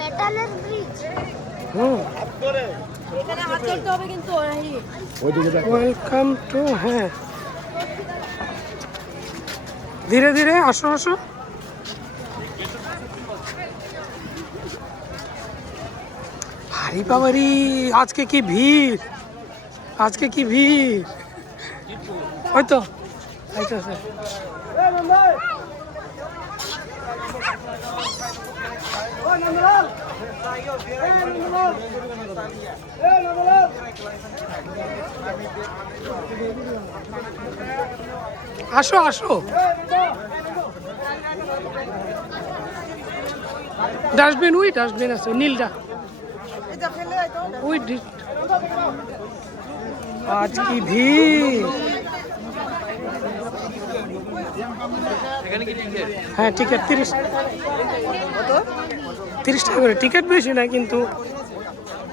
মেটালের ব্রিজ। এখানে হাত ধরতে হবে কিন্তু ওয়েলকাম টু, হ্যাঁ ধীরে ধীরে আসো আসো। হারি বাবারি, আজকে কি ভিড়, আজকে কি ভিড়। হয়তো আইতাছে। আসো আসো, ডাস্টবিন, ওই ডাস্টবিন আছে নীলটা ওই। আজ কি ভিড়। হ্যাঁ টিকিট 30 টাকা করে, টিকিট বেশি না কিন্তু